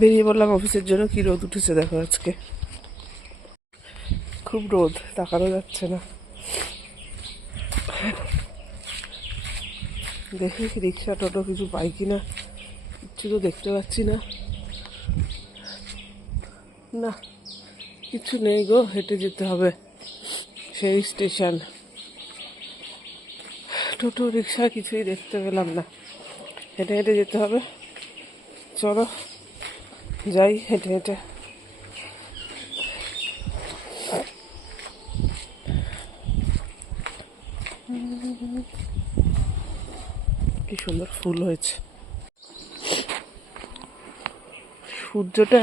বেরিয়ে পড়লাম অফিসের জন্য। কি রোদ উঠেছে দেখো আজকে, খুব রোদ, তাকানো যাচ্ছে না। দেখি রিক্সা টোটো কিছু পাই কিনা, কিচ্ছু তো দেখতে পাচ্ছি না। না, কিছু নেই গো, হেঁটে যেতে হবে সেই স্টেশন। টোটো রিক্সা কিছুই দেখতে পেলাম না, হেঁটে হেঁটে যেতে হবে। চলো যাই হেঁটে হেঁটে। কি সুন্দর ফুল হয়েছে, সূর্যটা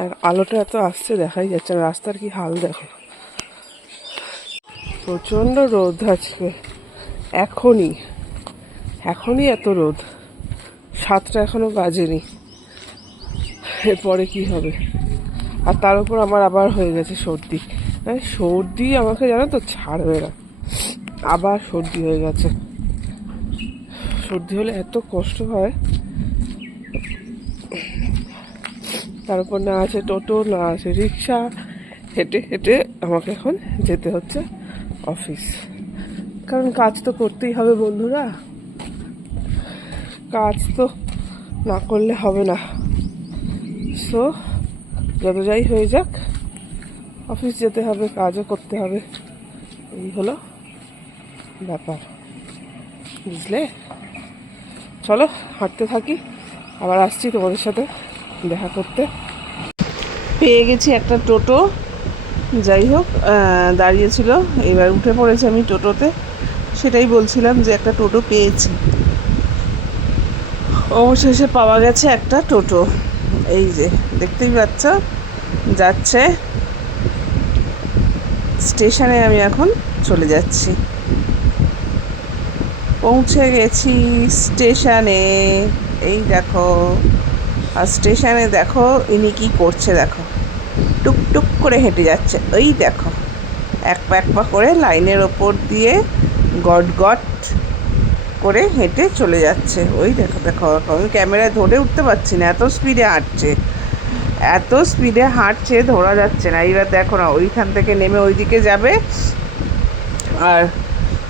আর আলোটা এত আসছে দেখাই যাচ্ছে না। রাস্তার কি হাল দেখো, প্রচণ্ড রোদ আজকে। এখনই এত রোদ, 7টা এখনো বাজেনি, এরপরে কি হবে। আর তার উপর আমার আবার হয়ে গেছে সর্দি। সর্দি আমাকে জানো তো ছাড়বে না, আবার সর্দি হয়ে গেছে। সর্দি হলে এত কষ্ট হয়, তার উপর না আছে টোটো, না আছে রিক্সা, হেঁটে হেঁটে আমাকে এখন যেতে হচ্ছে অফিস। কারণ কাজ তো করতেই হবে বন্ধুরা, কাজ তো না করলে হবে না। সো যত যাই হয়ে যাক, অফিস যেতে হবে, কাজও করতে হবে, এই হলো ব্যাপার, বুঝলে। চলো হাঁটতে থাকি, আবার আসছি তোমাদের সাথে দেখা করতে। পেয়ে গেছি একটা টোটো, যাই হোক দাঁড়িয়েছিল, এবার উঠে পড়েছি আমি টোটোতে। সেটাই বলছিলাম যে একটা টোটো পেয়েছি, অবশেষে পাওয়া গেছে একটা টোটো। এই যে দেখতেই পাচ্ছ, যাচ্ছে স্টেশনে। আমি এখন চলে যাচ্ছি, পৌঁছে গেছি স্টেশনে। এই দেখো, আর স্টেশনে দেখো ইনি কি করছে, দেখো টুকটুক করে হেঁটে যাচ্ছে। ওই দেখো এক পা করে লাইনের ওপর দিয়ে গট গট করে হেঁটে চলে যাচ্ছে। ওই দেখো দেখো, আমি ক্যামেরায় ধরে উঠতে পারছি না, এত স্পিডে হাঁটছে ধরা যাচ্ছে না। এইবার দেখো না, ওইখান থেকে নেমে ওইদিকে যাবে, আর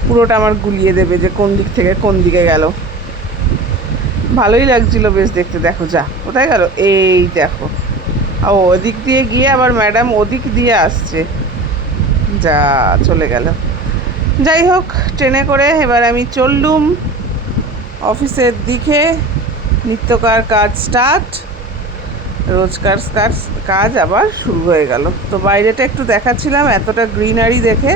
পুরোটা আমার গুলিয়ে দেবে যে কোন দিক থেকে কোন দিকে গেল। ভালোই লাগছিল বেশ দেখতে। দেখো যা কোথায় গেল, এই দেখো, ও ওদিক দিয়ে গিয়ে আবার ম্যাডাম ওদিক দিয়ে আসছে, যা চলে গেল। যাই হোক, ট্রেনে করে এবার আমি চললুম অফিসের দিকে। নিত্যকার কাজ স্টার্ট, রোজকার কাজ আবার শুরু হয়ে গেল। তো বাইরেটা একটু দেখাচ্ছিলাম, এতটা গ্রিনারি দেখে,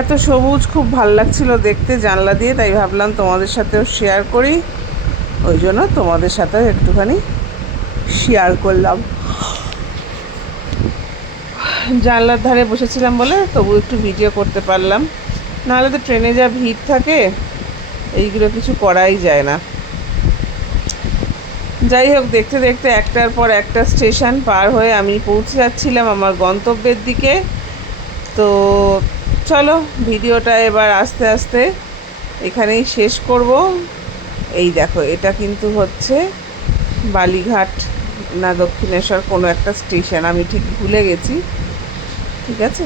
এত সবুজ, খুব ভাল লাগছিল দেখতে জানলা দিয়ে, তাই ভাবলাম তোমাদের সাথেও শেয়ার করি। ওই জন্য তোমাদের সাথেও একটুখানি শেয়ার করলাম। জানলার ধারে বসেছিলাম বলে তবু একটু ভিডিও করতে পারলাম, নাহলে তো ট্রেনে যা ভিড় থাকে, এইগুলো কিছু করাই যায় না। যাই হোক, দেখতে দেখতে একটার পর একটা স্টেশন পার হয়ে আমি পৌঁছে যাচ্ছিলাম আমার গন্তব্যের দিকে। তো চলো ভিডিওটা এবার আস্তে আস্তে এখানেই শেষ করব। এই দেখো, এটা কিন্তু হচ্ছে বালিঘাট না দক্ষিণেশ্বর কোনো একটা স্টেশন, আমি ঠিক ভুলে গেছি, ঠিক আছে।